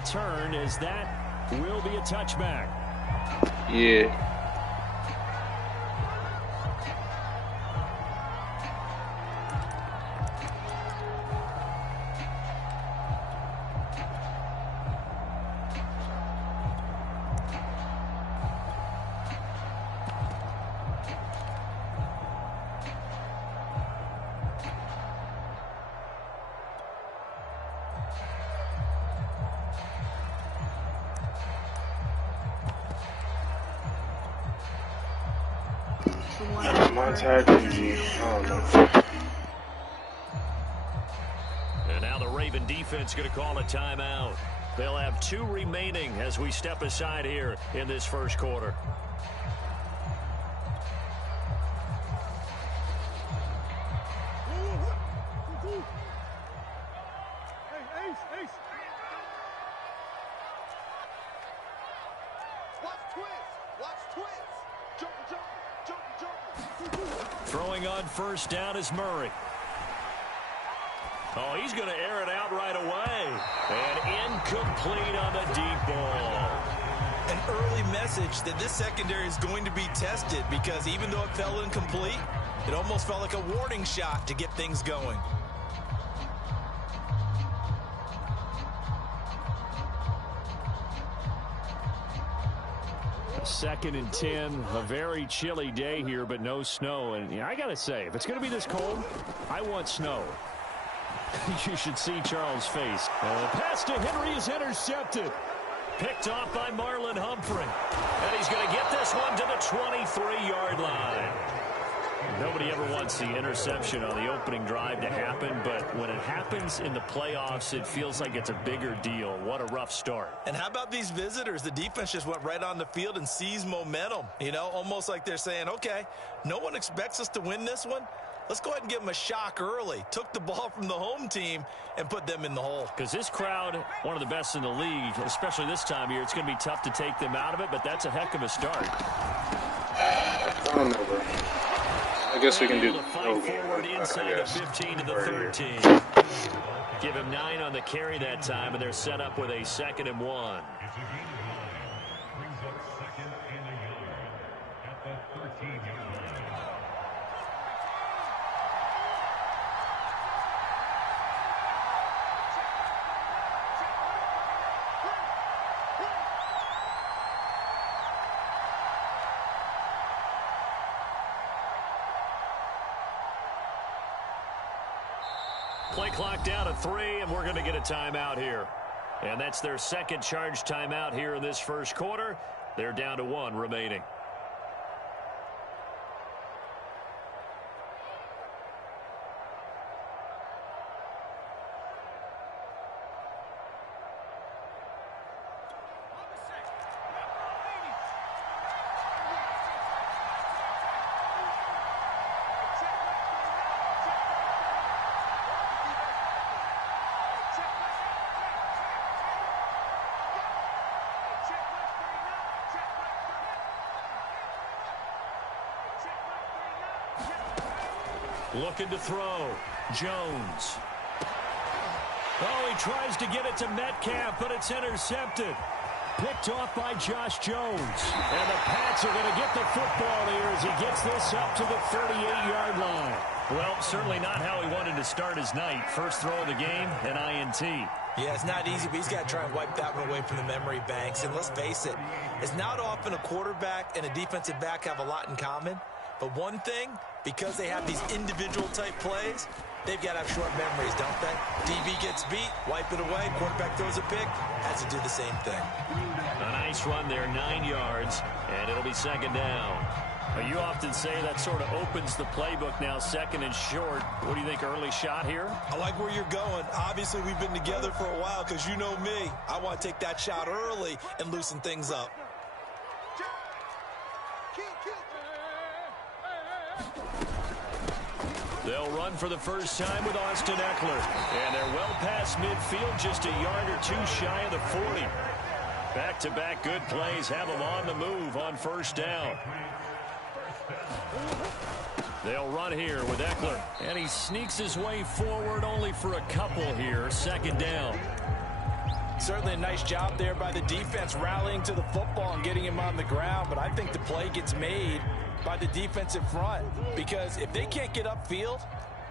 return, as that will be a touchback. Yeah. And now the Raven defense going to call a timeout. They'll have 2 remaining as we step aside here in this first quarter. Throwing on first down is Murray. Oh, he's going to air it out right away. And incomplete on the deep ball. An early message that this secondary is going to be tested, because even though it fell incomplete, it almost felt like a warning shot to get things going. Second and 10, a very chilly day here, but no snow. And yeah, I got to say, if it's going to be this cold, I want snow. You should see Charles' face. Pass to Henry is intercepted. Picked off by Marlon Humphrey. And he's going to get this one to the 23-yard line. Nobody ever wants the interception on the opening drive to happen, but when it happens in the playoffs, it feels like it's a bigger deal. What a rough start. And how about these visitors? The defense just went right on the field and seized momentum. You know, almost like they're saying, okay, no one expects us to win this one. Let's go ahead and give them a shock early. Took the ball from the home team and put them in the hole. Because this crowd, one of the best in the league, especially this time of year, it's going to be tough to take them out of it, but that's a heck of a start. I don't know, bro. I guess we can do the forward inside the 15 to the 13. Give him 9 on the carry that time, and they're set up with a 2nd and 1. Play clock down to 3, and we're going to get a timeout here. And that's their second charge timeout here in this first quarter. They're down to 1 remaining. Looking to throw. Jones. Oh, he tries to get it to Metcalf, but it's intercepted. Picked off by Josh Jones. And the Pats are going to get the football here as he gets this up to the 38-yard line. Well, certainly not how he wanted to start his night. First throw of the game, an INT. Yeah, it's not easy, but he's got to try and wipe that one away from the memory banks. And let's face it, it's not often a quarterback and a defensive back have a lot in common. But one thing, because they have these individual type plays, they've got to have short memories, don't they? DB gets beat, wipe it away, quarterback throws a pick, has to do the same thing. A nice run there, 9 yards, and it'll be 2nd down. You often say that sort of opens the playbook now, 2nd and short. What do you think, early shot here? I like where you're going. Obviously, we've been together for a while because you know me. I want to take that shot early and loosen things up. They'll run for the first time with Austin Eckler. And they're well past midfield, just a yard or 2 shy of the 40. Back-to-back good plays have them on the move on first down. They'll run here with Eckler. And he sneaks his way forward only for a couple here. 2nd down. Certainly a nice job there by the defense rallying to the football and getting him on the ground, but I think the play gets made by the defensive front because if they can't get upfield,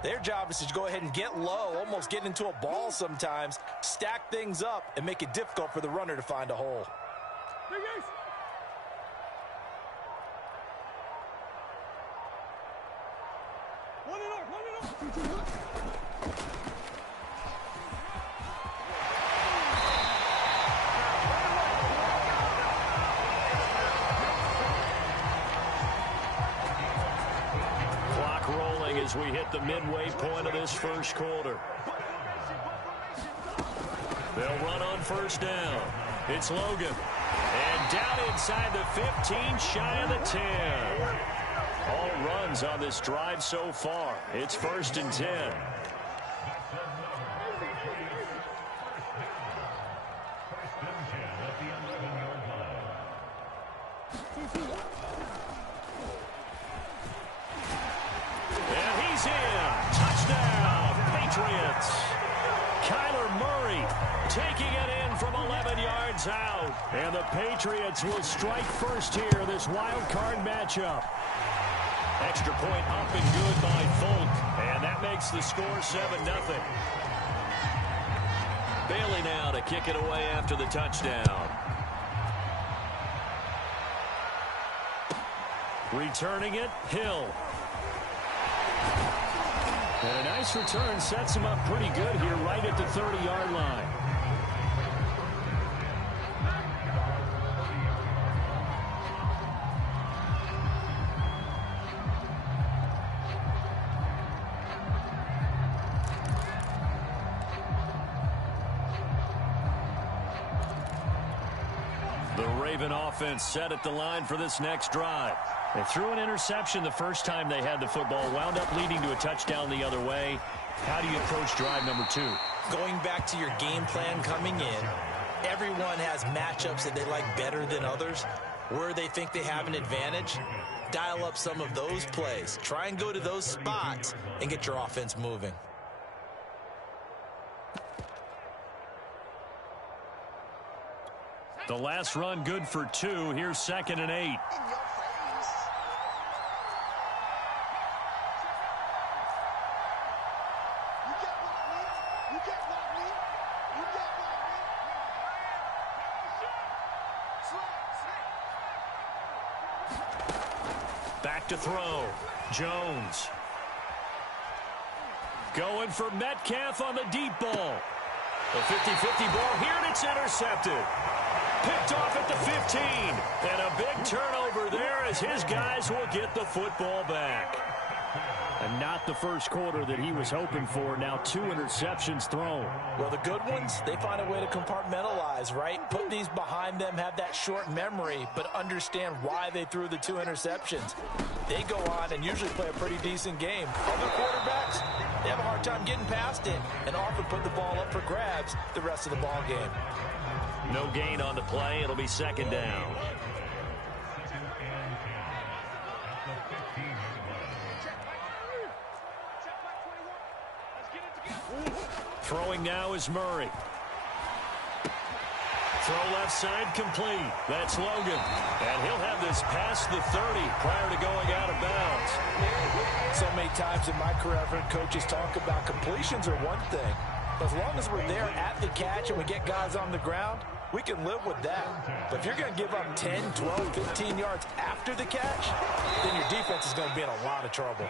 their job is to go ahead and get low, almost get into a ball sometimes, stack things up, and make it difficult for the runner to find a hole. As we hit the midway point of this first quarter. They'll run on first down. It's Logan. And down inside the 15, shy of the 10. All runs on this drive so far. It's 1st and 10. Out, and the Patriots will strike first here, this wild card matchup. Extra point up and good by Folk, and that makes the score 7-0. Bailey now to kick it away after the touchdown. Returning it, Hill. And a nice return sets him up pretty good here right at the 30-yard line. Offense set at the line for this next drive. They threw an interception the first time they had the football, wound up leading to a touchdown the other way. How do you approach drive number 2? Going back to your game plan coming in, everyone has matchups that they like better than others, where they think they have an advantage. Dial up some of those plays. Try and go to those spots and get your offense moving. The last run good for 2. Here's 2nd and 8. Back to throw. Jones. Going for Metcalf on the deep ball. The 50-50 ball here, and it's intercepted. Picked off at the 15. And a big turnover there as his guys will get the football back. And not the first quarter that he was hoping for. Now 2 interceptions thrown. Well, the good ones, they find a way to compartmentalize, right? Put these behind them, have that short memory, but understand why they threw the 2 interceptions. They go on and usually play a pretty decent game. Other quarterbacks, they have a hard time getting past it and often put the ball up for grabs the rest of the ball game. No gain on the play. It'll be 2nd down. Throwing now is Murray. Throw left side complete. That's Logan. And he'll have this past the 30 prior to going out of bounds. So many times in my career, I've heard coaches talk about completions are one thing. But as long as we're there at the catch and we get guys on the ground, we can live with that. But if you're going to give up 10, 12, 15 yards after the catch, then your defense is going to be in a lot of trouble.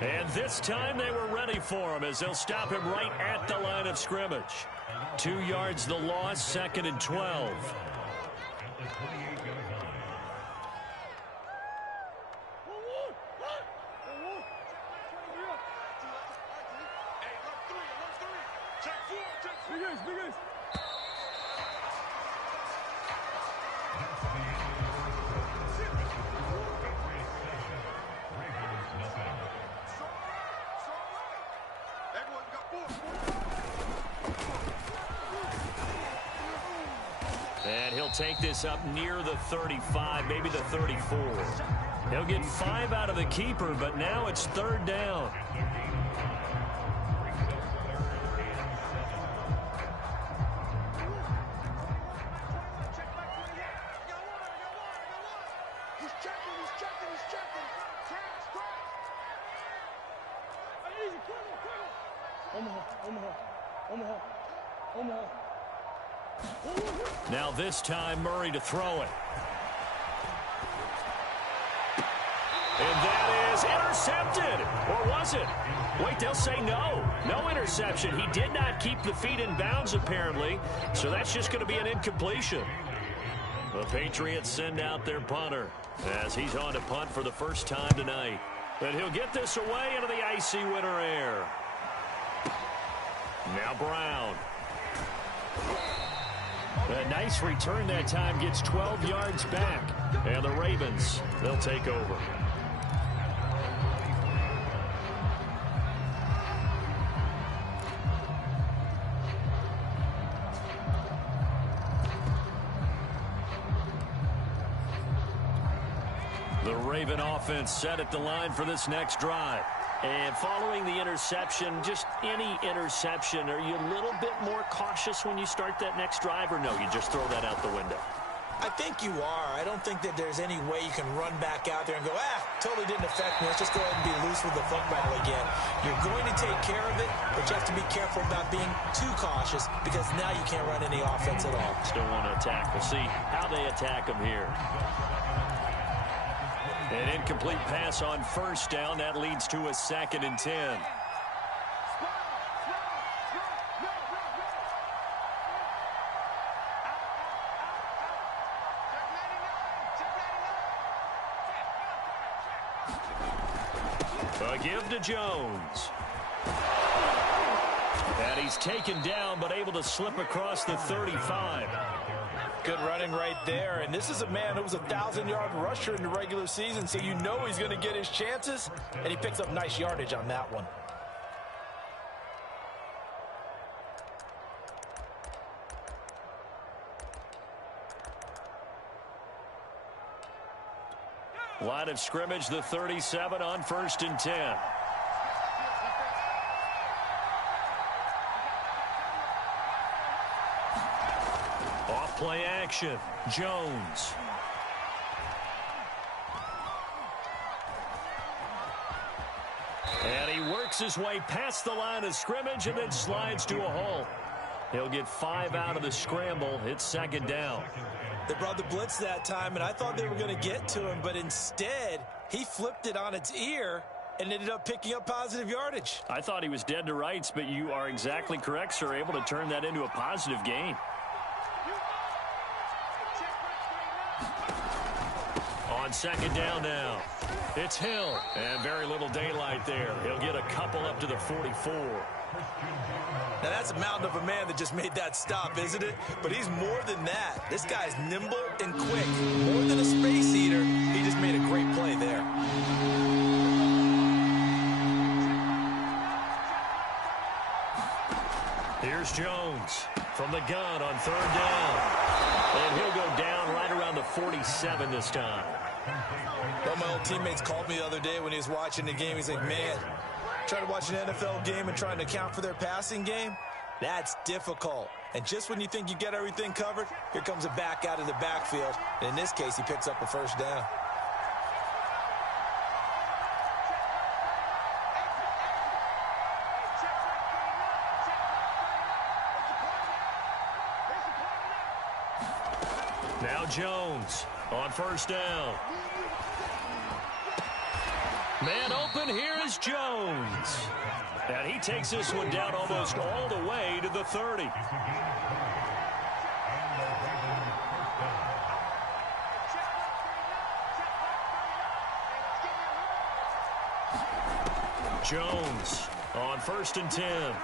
And this time they were ready for him as they'll stop him right at the line of scrimmage. 2 yards the loss, 2nd and 12. And he'll take this up near the 35, maybe the 34. He'll get 5 out of the keeper, but now it's 3rd down. Now this time, Murray to throw it. And that is intercepted. Or was it? Wait, they'll say no. No interception. He did not keep the feet in bounds, apparently. So that's just going to be an incompletion. The Patriots send out their punter as he's on to punt for the first time tonight. And he'll get this away into the icy winter air. Now Brown. A nice return that time, gets 12 yards back. And the Ravens, they'll take over. The Raven offense set at the line for this next drive. And following the interception, just any interception, are you a little bit more cautious when you start that next drive, or no, you just throw that out the window? I think you are. I don't think that there's any way you can run back out there and go, totally didn't affect me. Let's just go ahead and be loose with the football again. You're going to take care of it, but you have to be careful about being too cautious because now you can't run any offense at all. Still want to attack. We'll see how they attack them here. An incomplete pass on first down. That leads to a 2nd and 10. A give to Jones. And he's taken down, but able to slip across the 35. Good running right there, and this is a man who was a 1,000-yard rusher in the regular season, so you know he's going to get his chances, and he picks up nice yardage on that one. Line of scrimmage, the 37 on 1st and 10. Play action. Jones. And he works his way past the line of scrimmage and then slides to a hole. He'll get 5 out of the scramble. It's 2nd down. They brought the blitz that time, and I thought they were going to get to him, but instead, he flipped it on its ear and ended up picking up positive yardage. I thought he was dead to rights, but you are exactly correct, sir. Able to turn that into a positive gain. On 2nd down now, it's Hill, and very little daylight there. He'll get a couple up to the 44. Now that's a mountain of a man that just made that stop, isn't it? But he's more than that. This guy's nimble and quick. More than a space eater, he just made a great play there. Here's Jones from the gun on 3rd down. And he'll go down right around the 47 this time. Well, my old teammates called me the other day when he was watching the game. He's like, man, trying to watch an NFL game and trying to account for their passing game, that's difficult. And just when you think you get everything covered, here comes a back out of the backfield. And in this case, he picks up a 1st down. Now Jones on 1st down. Man open, here is Jones. And he takes this one down almost all the way to the 30. Jones on 1st and 10.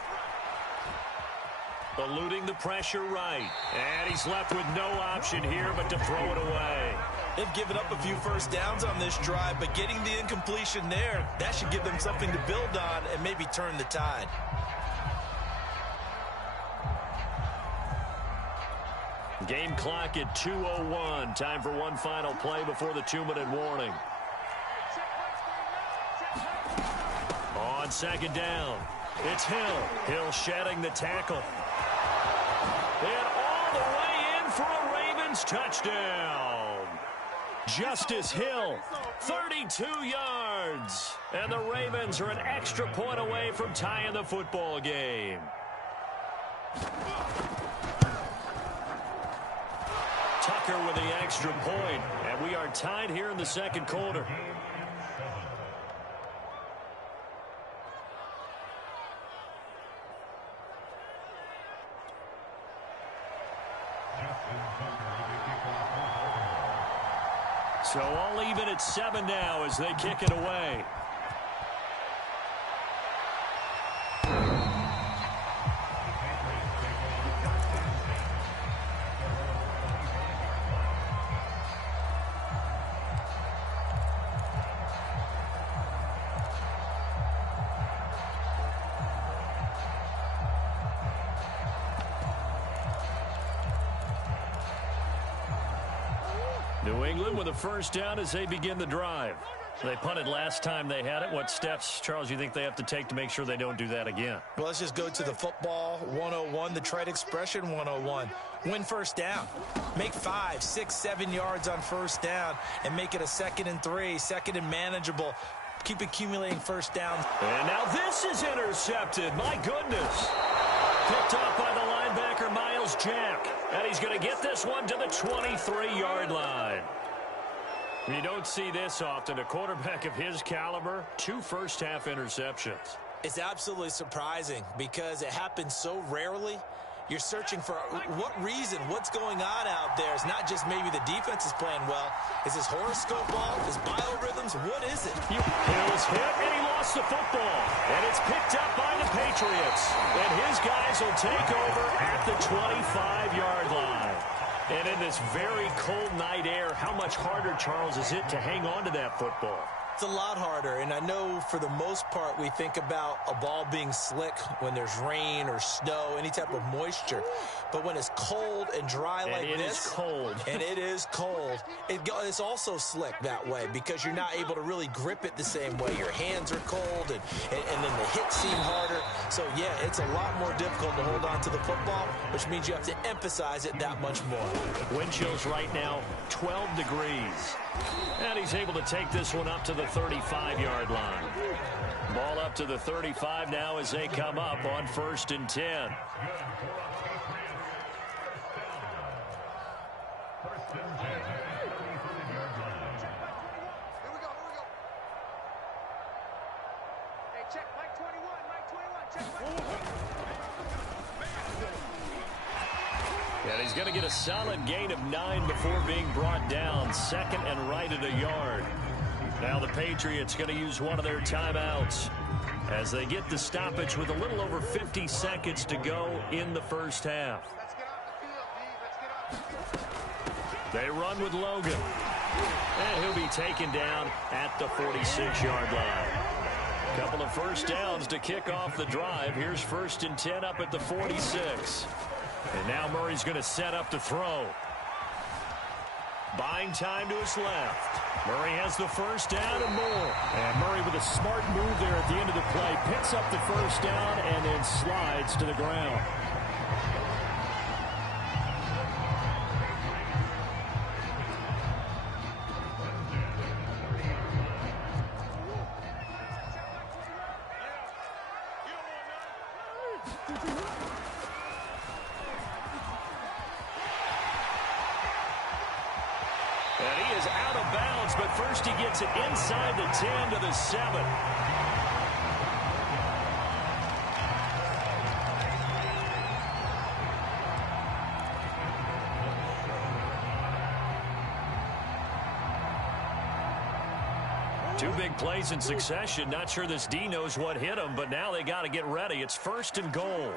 Eluding the pressure right. And he's left with no option here but to throw it away. They've given up a few 1st downs on this drive, but getting the incompletion there, that should give them something to build on and maybe turn the tide. Game clock at 2:01. Time for one final play before the 2-minute warning. On 2nd down, it's Hill. Hill shedding the tackle. And all the way in for a Ravens touchdown. Justice Hill, 32 yards. And the Ravens are an extra point away from tying the football game. Tucker with the extra point, and we are tied here in the second quarter. So all even at 7 now as they kick it away. New England with a first down as they begin the drive. They punted last time they had it. What steps, Charles, you think they have to take to make sure they don't do that again? Well, let's just go to the football 101, the trade expression 101. Win first down. Make 5, 6, 7 yards on first down and make it a 2nd and 3, 2nd and manageable. Keep accumulating first downs. And now this is intercepted. My goodness. Picked off by the linebacker, Miles Jack. And he's going to get this one to the 23-yard line. You don't see this often. A quarterback of his caliber, 2 first-half interceptions. It's absolutely surprising because it happens so rarely. You're searching for what reason, what's going on out there. It's not just maybe the defense is playing well. Is his horoscope off? His biorhythms? What is it? He was hit, and he lost the football. And it's picked up by the Patriots. And his guys will take over at the 25-yard line. And in this very cold night air, how much harder, Charles, is it to hang on to that football? It's a lot harder, and I know for the most part we think about a ball being slick when there's rain or snow, any type of moisture. But when it's cold and dry like this, it is cold. And it is cold, it's also slick that way because you're not able to really grip it the same way. Your hands are cold, and then the hits seem harder. So, yeah, it's a lot more difficult to hold on to the football, which means you have to emphasize it that much more. Wind chills right now, 12 degrees. And he's able to take this one up to the 35-yard line. Ball up to the 35 now as they come up on 1st and 10. And he's going to get a solid gain of 9 before being brought down. 2nd and right at a yard. Now the Patriots going to use one of their timeouts as they get the stoppage with a little over 50 seconds to go in the first half. They run with Logan. And he'll be taken down at the 46-yard line. Couple of first downs to kick off the drive. Here's 1st and 10 up at the 46. And now Murray's going to set up to throw. Buying time to his left. Murray has the first down and more. And Murray with a smart move there at the end of the play. Picks up the first down and then slides to the ground. And he is out of bounds, but first he gets it inside the 10 to the 7. Two big plays in succession. Not sure this D knows what hit him, but now they got to get ready. It's 1st and goal.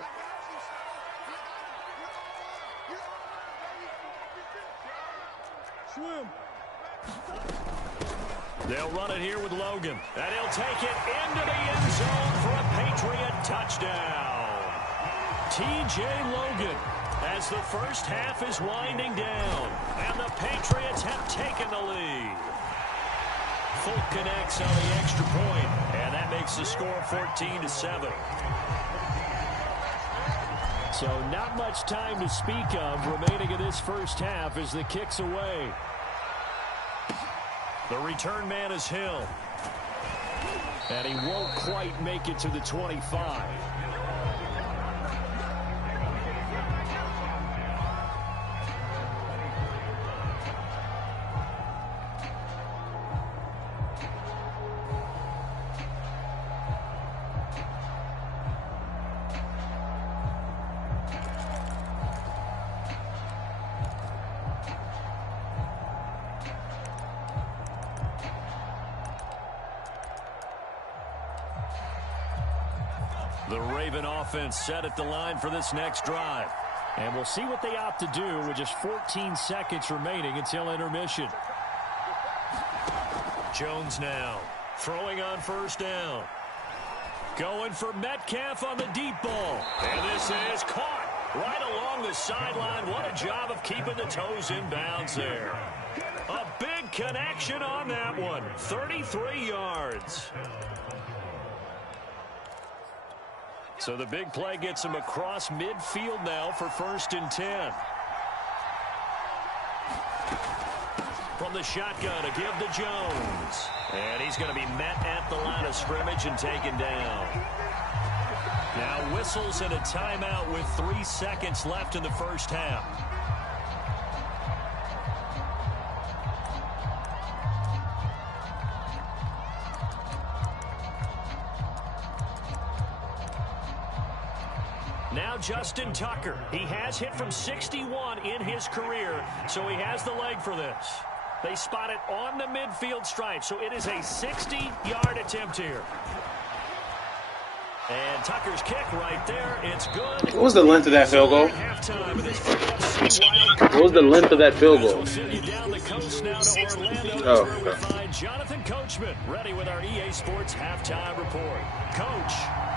They'll run it here with Logan. And he'll take it into the end zone for a Patriot touchdown. T.J. Logan as the first half is winding down. And the Patriots have taken the lead. Folk connects on the extra point, and that makes the score 14-7. So not much time to speak of remaining in this first half as the kick's away. The return man is Hill. And he won't quite make it to the 25. The Raven offense set at the line for this next drive. And we'll see what they opt to do with just 14 seconds remaining until intermission. Jones now throwing on first down. Going for Metcalf on the deep ball. And this is caught right along the sideline. What a job of keeping the toes in bounds there. A big connection on that one. 33 yards. So the big play gets him across midfield now for 1st and 10. From the shotgun, a give to Jones. And he's going to be met at the line of scrimmage and taken down. Now whistles and a timeout with 3 seconds left in the first half. Now Justin Tucker. He has hit from 61 in his career, so he has the leg for this. They spot it on the midfield stripe, so it is a 60-yard attempt here. And Tucker's kick right there. It's good. What was the length of that field goal? What was the length of that field goal? Oh, okay. Jonathan Coachman ready with our EA Sports halftime report. Coach,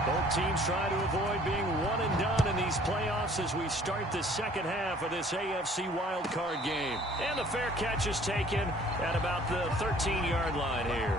both teams try to avoid being one and done in these playoffs as we start the second half of this AFC wildcard game. And the fair catch is taken at about the 13-yard line here.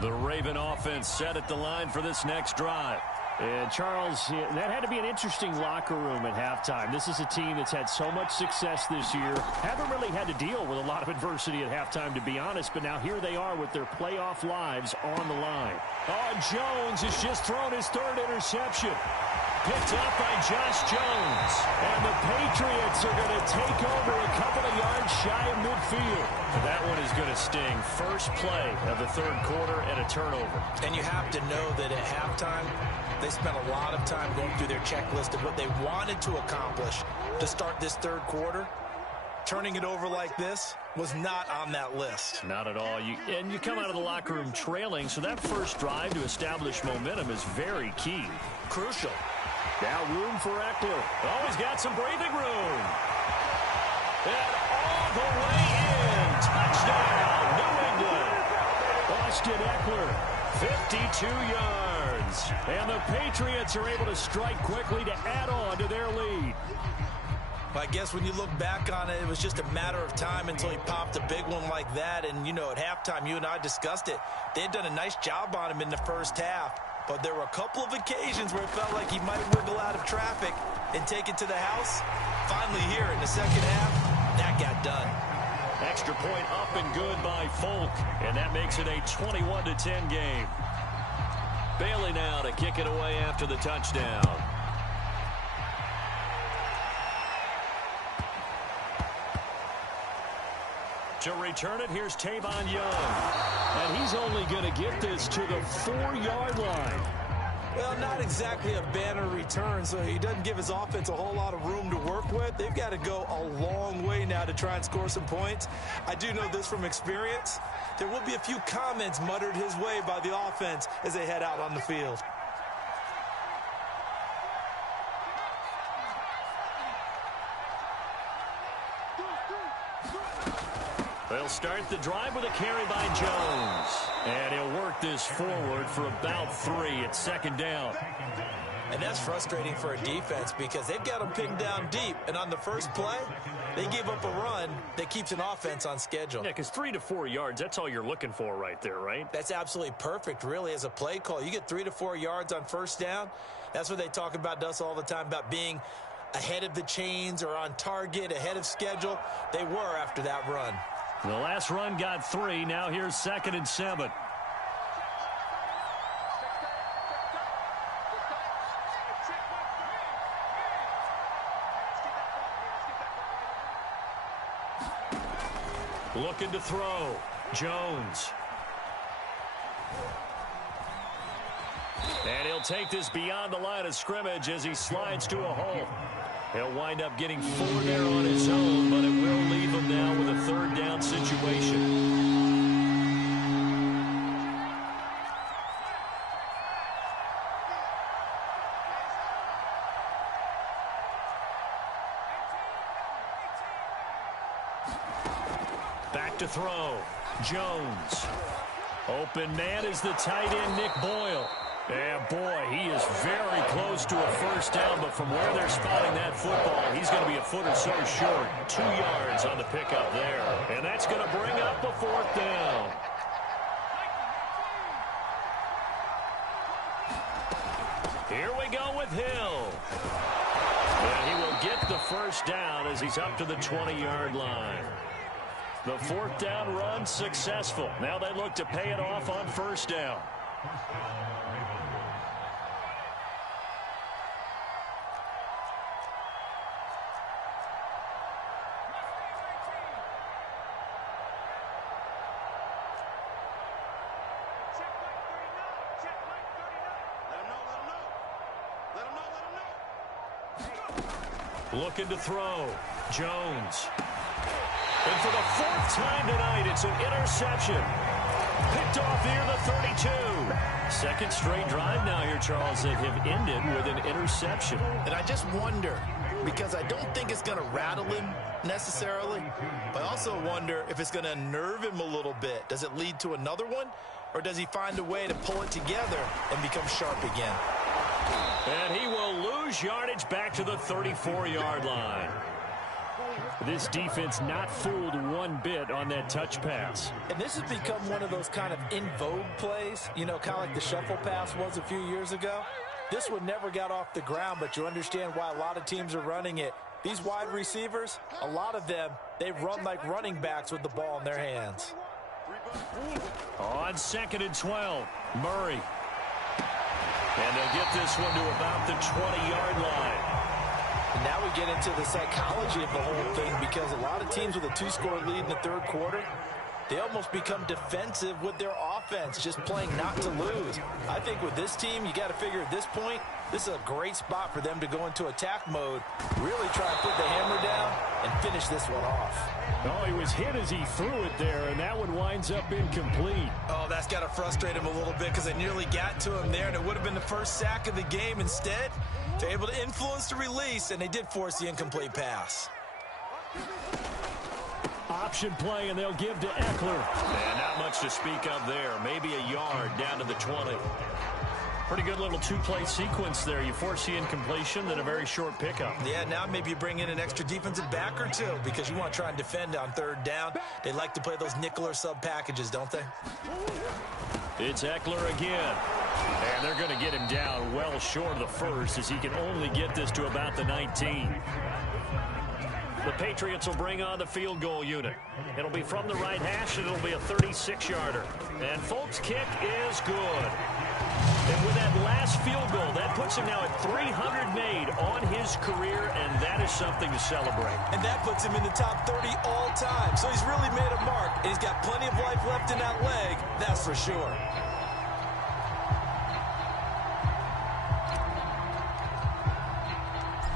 The Raven offense set at the line for this next drive. And Charles, that had to be an interesting locker room at halftime. This is a team that's had so much success this year. Haven't really had to deal with a lot of adversity at halftime, to be honest. But now here they are with their playoff lives on the line. Oh, Jones has just thrown his 3rd interception. Picked up by Josh Jones. And the Patriots are going to take over a couple of yards shy of midfield. And that one is going to sting. First play of the 3rd quarter and a turnover. And you have to know that at halftime, they spent a lot of time going through their checklist of what they wanted to accomplish to start this 3rd quarter. Turning it over like this was not on that list. Not at all. And you come out of the locker room trailing, so that first drive to establish momentum is very key. Crucial. Now room for Eckler. Oh, he's got some breathing room. And all the way in. Touchdown, New England. Austin Eckler, 52 yards. And the Patriots are able to strike quickly to add on to their lead. I guess when you look back on it, it was just a matter of time until he popped a big one like that. And, you know, at halftime, you and I discussed it. They had done a nice job on him in the first half. But there were a couple of occasions where it felt like he might wiggle out of traffic and take it to the house. Finally here in the second half, that got done. Extra point up and good by Folk. And that makes it a 21-10 game. Bailey now to kick it away after the touchdown. To return it, here's Tavon Young. And he's only going to get this to the 4-yard line. Well, not exactly a banner return, so he doesn't give his offense a whole lot of room to work with. They've got to go a long way now to try and score some points. I do know this from experience. There will be a few comments muttered his way by the offense as they head out on the field. They'll start the drive with a carry by Jones. And he'll work this forward for about 3 at 2nd down. And that's frustrating for a defense because they've got them pinned down deep. And on the first play, they give up a run that keeps an offense on schedule. Yeah, because 3 to 4 yards, that's all you're looking for right there, right? That's absolutely perfect, really, as a play call. You get 3 to 4 yards on first down. That's what they talk about to us all the time, about being ahead of the chains or on target, ahead of schedule. They were after that run. The last run got 3. Now here's 2nd and 7. Looking to throw. Jones. And he'll take this beyond the line of scrimmage as he slides to a hole. He'll wind up getting 4 there on his own, but it will leave him now with a third down situation. Back to throw. Jones. Open man is the tight end, Nick Boyle. Yeah, boy, he is very close to a first down, but from where they're spotting that football, he's going to be a foot or so short. 2 yards on the pickup there. And that's going to bring up a fourth down. Here we go with Hill. And he will get the first down as he's up to the 20-yard line. The fourth down run successful. Now they look to pay it off on first down. Looking to throw. Jones. And for the 4th time tonight, it's an interception. Picked off near the 32. Second straight drive now here, Charles, that have ended with an interception. And I just wonder, because I don't think it's going to rattle him necessarily, but I also wonder if it's going to unnerve him a little bit. Does it lead to another one, or does he find a way to pull it together and become sharp again? And he will lose yardage back to the 34-yard line. This defense not fooled one bit on that touch pass. And this has become one of those kind of in vogue plays, you know, kind of like the shuffle pass was a few years ago. This one never got off the ground, but you understand why a lot of teams are running it. These wide receivers, a lot of them, they run like running backs with the ball in their hands. On 2nd and 12, Murray. And they'll get this one to about the 20-yard line. And now we get into the psychology of the whole thing, because a lot of teams with a 2-score lead in the third quarter, they almost become defensive with their offense, just playing not to lose. I think with this team, you got to figure at this point, this is a great spot for them to go into attack mode, really try and put the hammer down and finish this one off. Oh, he was hit as he threw it there, and that one winds up incomplete. Oh, that's got to frustrate him a little bit, because they nearly got to him there, and it would have been the first sack of the game. Instead, they're able to influence the release, and they did force the incomplete pass. Option play, and they'll give to Eckler. And not much to speak of there. Maybe a yard down to the 20. Pretty good little 2-play sequence there. You force the incompletion, then a very short pickup. Yeah, now maybe you bring in an extra defensive back or two, because you want to try and defend on third down. They like to play those nickel or sub packages, don't they? It's Eckler again. And they're going to get him down well short of the first, as he can only get this to about the 19. The Patriots will bring on the field goal unit. It'll be from the right hash, and it'll be a 36-yarder. And Folk's kick is good. And with that last field goal, that puts him now at 300 made on his career, and that is something to celebrate. And that puts him in the top 30 all time. So he's really made a mark, and he's got plenty of life left in that leg, that's for sure.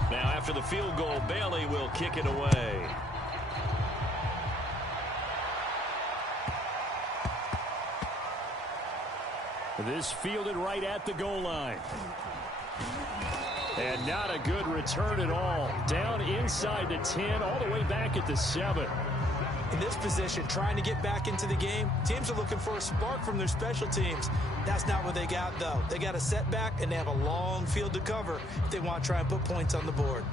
Now, after the field goal, Bailey will kick it away. This fielded right at the goal line. And not a good return at all. Down inside the 10, all the way back at the 7. In this position, trying to get back into the game, teams are looking for a spark from their special teams. That's not what they got, though. They got a setback, and they have a long field to cover if they want to try and put points on the board.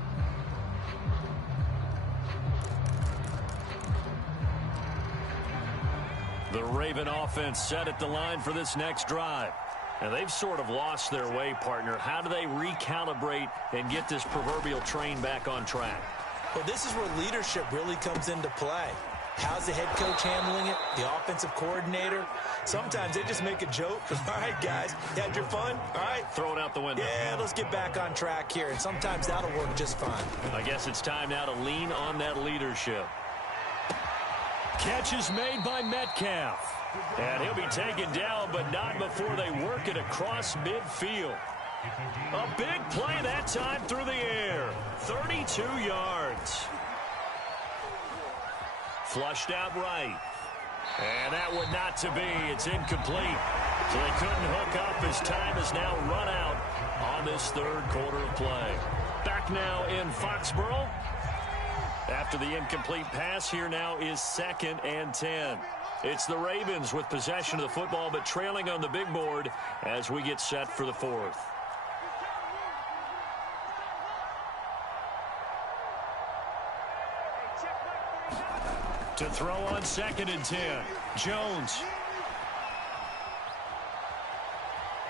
The Raven offense set at the line for this next drive. And they've sort of lost their way, partner. How do they recalibrate and get this proverbial train back on track? Well, this is where leadership really comes into play. How's the head coach handling it? The offensive coordinator? Sometimes they just make a joke. All right, guys, you had your fun? All right. Throw it out the window. Yeah, let's get back on track here. And sometimes that'll work just fine. I guess it's time now to lean on that leadership. Catch is made by Metcalf. And he'll be taken down, but not before they work it across midfield. A big play that time through the air. 32 yards. Flushed out right. And that would not to be. It's incomplete. So they couldn't hook up as time is now run out on this third quarter of play. Back now in Foxborough. After the incomplete pass, here now is 2nd and 10. It's the Ravens with possession of the football, but trailing on the big board as we get set for the 4th. To throw on 2nd and 10. Jones.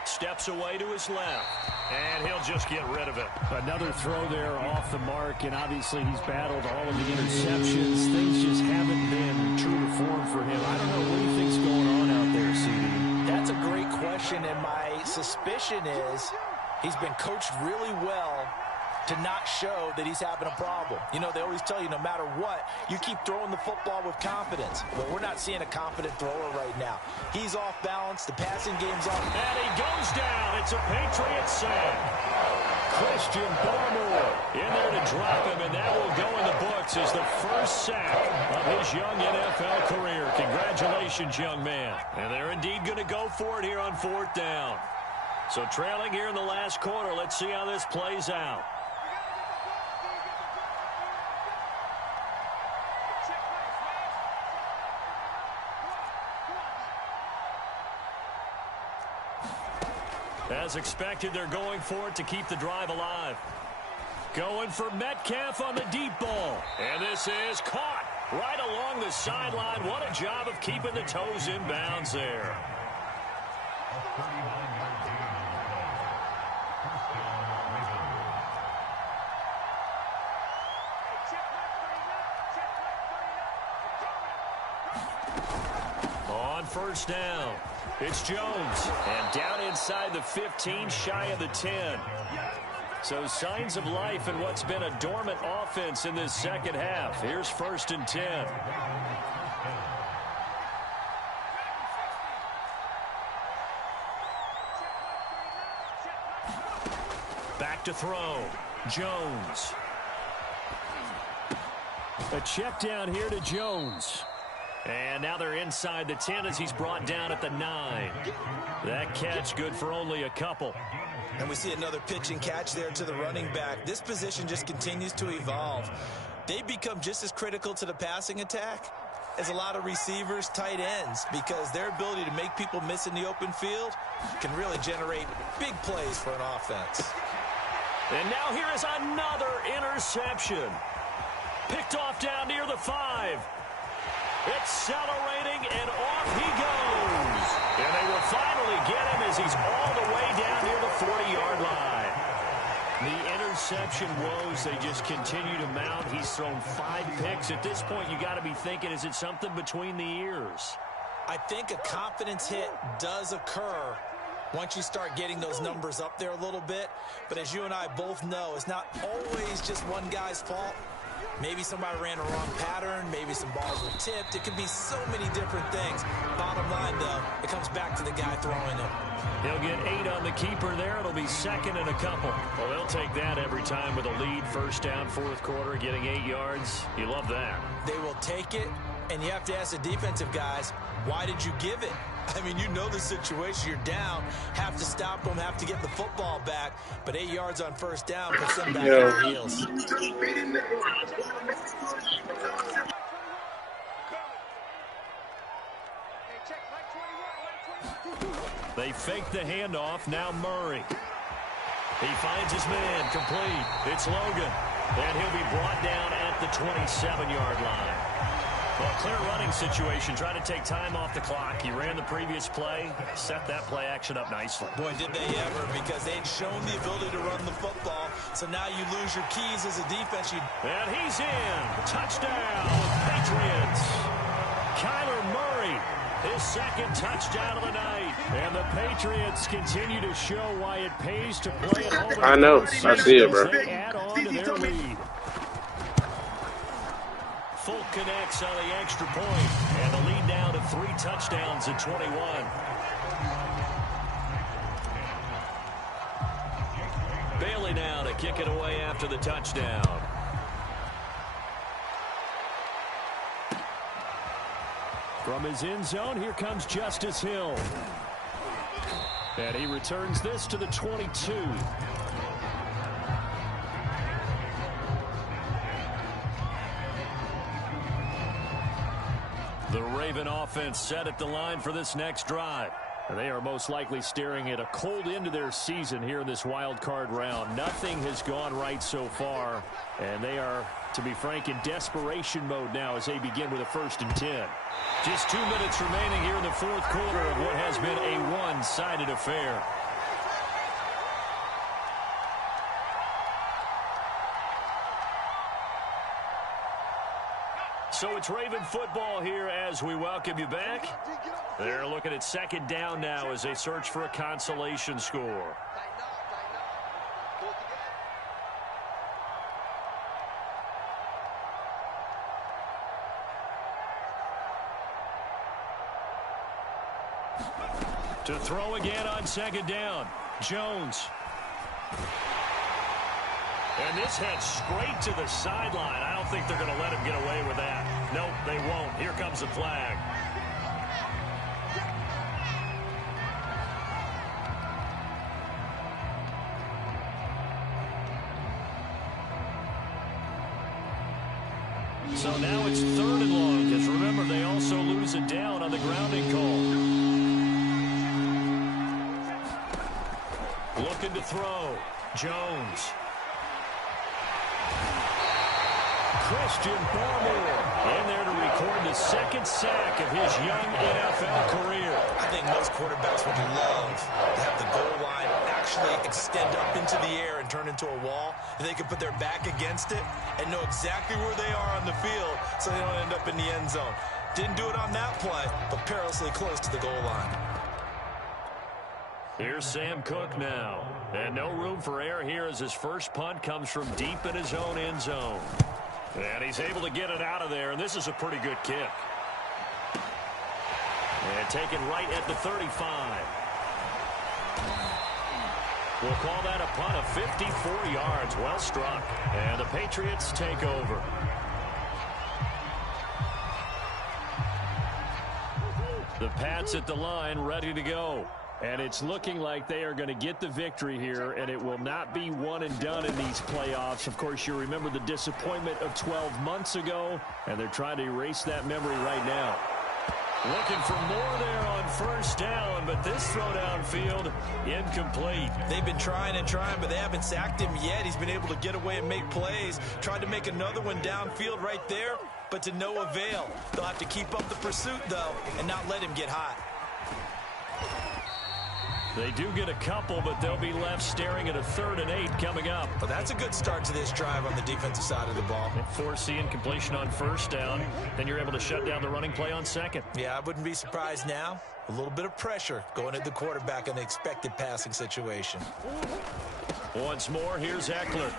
Steps away to his left. And he'll just get rid of it. Another throw there off the mark, and obviously he's battled all of the interceptions. Things just haven't been true to form for him. I don't know what he thinks going on out there, CD. That's a great question, and my suspicion is he's been coached really well to not show that he's having a problem. You know, they always tell you no matter what, you keep throwing the football with confidence. Well, we're not seeing a confident thrower right now. He's off balance. The passing game's off. And he goes down. It's a Patriot sack. Christian Barmore in there to drop him, and that will go in the books as the first sack of his young NFL career. Congratulations, young man. And they're indeed going to go for it here on 4th down. So trailing here in the last quarter, let's see how this plays out. As expected, they're going for it to keep the drive alive. Going for Metcalf on the deep ball. And this is caught right along the sideline. What a job of keeping the toes in bounds there. On 1st down. It's Jones, and down inside the 15, shy of the 10. So signs of life in what's been a dormant offense in this second half. Here's 1st and 10. Back to throw. Jones. A check down here to Jones. And now they're inside the 10 as he's brought down at the 9. That catch good for only a couple. And we see another pitch and catch there to the running back. This position just continues to evolve. They become just as critical to the passing attack as a lot of receivers, tight ends, because their ability to make people miss in the open field can really generate big plays for an offense. And now here is another interception. Picked off down near the 5. Accelerating, and off he goes. And they will finally get him as he's all the way down near the 40-yard line. The interception woes, they just continue to mount. He's thrown 5 picks. At this point, you got to be thinking, is it something between the ears? I think a confidence hit does occur once you start getting those numbers up there a little bit. But as you and I both know, it's not always just one guy's fault. Maybe somebody ran a wrong pattern. Maybe some balls were tipped. It could be so many different things. Bottom line, though, it comes back to the guy throwing it. He'll get 8 on the keeper there. It'll be 2nd and a couple. Well, they'll take that every time with a lead. 1st down, 4th quarter, getting 8 yards. You love that. They will take it, and you have to ask the defensive guys, why did you give it? I mean, you know the situation. You're down. Have to stop them. Have to get the football back. But 8 yards on 1st down puts them back on their heels. They fake the handoff. Now Murray. He finds his man. Complete. It's Logan. And he'll be brought down at the 27-yard line. Well, clear running situation. Trying to take time off the clock. He ran the previous play. Set that play action up nicely. Boy, did they ever, because they'd shown the ability to run the football. So now you lose your keys as a defense. And he's in. Touchdown, Patriots. Kyler Murray, his 2nd touchdown of the night. And the Patriots continue to show why it pays to play at home. I know. I see it, bro. They add on to their lead. Folk connects on the extra point, and the lead now to with 3 touchdowns in 21. Bailey now to kick it away after the touchdown. From his end zone, here comes Justice Hill. And he returns this to the 22. The Raven offense set at the line for this next drive. And they are most likely staring at a cold end to their season here in this wild card round. Nothing has gone right so far, and they are, to be frank, in desperation mode now as they begin with a 1st and 10. Just 2 minutes remaining here in the 4th quarter of what has been a one-sided affair. So it's Raven football here as we welcome you back. They're looking at 2nd down now as they search for a consolation score. To throw again on 2nd down, Jones. And this heads straight to the sideline. I don't think they're going to let him get away with that. Nope, they won't. Here comes the flag. So now it's 3rd and long, because remember, they also lose a down on the grounding call. Looking to throw. Jones. Christian Barmore in there to record the 2nd sack of his young NFL career. I think most quarterbacks would love to have the goal line actually extend up into the air and turn into a wall. And they can put their back against it and know exactly where they are on the field so they don't end up in the end zone. Didn't do it on that play, but perilously close to the goal line. Here's Sam Cook now. And no room for error here as his first punt comes from deep in his own end zone. And he's able to get it out of there, and this is a pretty good kick. And taken right at the 35. We'll call that a punt of 54 yards. Well struck. And the Patriots take over. The Pats at the line, ready to go. And it's looking like they are going to get the victory here, and it will not be one and done in these playoffs. Of course, you remember the disappointment of 12 months ago, and they're trying to erase that memory right now. Looking for more there on 1st down, but this throw downfield, incomplete. They've been trying and trying, but they haven't sacked him yet. He's been able to get away and make plays. Tried to make another one downfield right there, but to no avail. They'll have to keep up the pursuit, though, and not let him get hot. They do get a couple, but they'll be left staring at a 3rd and 8 coming up. Well, that's a good start to this drive on the defensive side of the ball. Foreseeing completion on 1st down. Then you're able to shut down the running play on 2nd. Yeah, I wouldn't be surprised now. A little bit of pressure going at the quarterback in the expected passing situation. Once more, here's Eckler.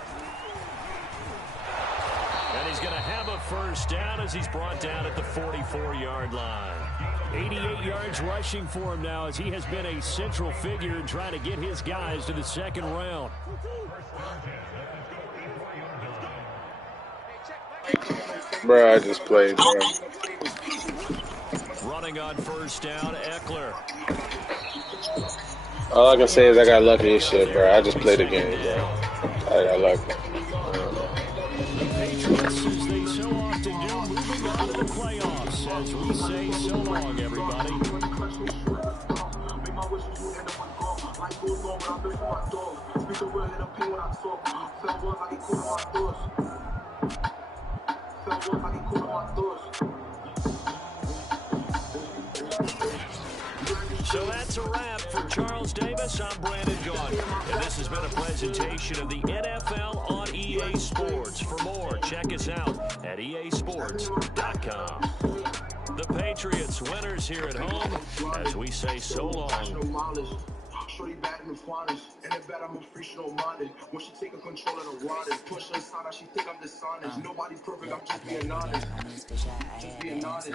And he's going to have a 1st down as he's brought down at the 44-yard line. 88 yards rushing for him now as he has been a central figure in trying to get his guys to the 2nd round. Bro, I just played, bro. Running on 1st down, Eckler. All I can say is I got lucky as shit, bro. I just played the game, bro. I got lucky. The Patriots, as they so often do, moving on to the playoffs as we say so long, everybody. So that's a wrap for Charles Davis. I'm Brandon Gaudin, and this has been a presentation of the NFL on EA Sports. For more, check us out at easports.com. The Patriots winners here at home as we say so long. shorty bad in the finals. And in bed, I'm a free, she don't mind it. When she taking control of the waters, push her aside, she think I'm dishonest. Nobody's perfect, I'm just being honest. Just being honest.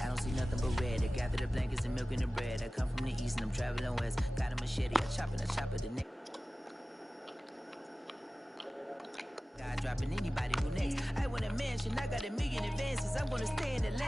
I don't see nothing but red. I gather the blankets and milk and the bread. I come from the east and I'm traveling west. Got a machete, I chop it, the neck. God dropping anybody who next. I want a mansion, I got $1 million advances. I'm gonna stay in the land.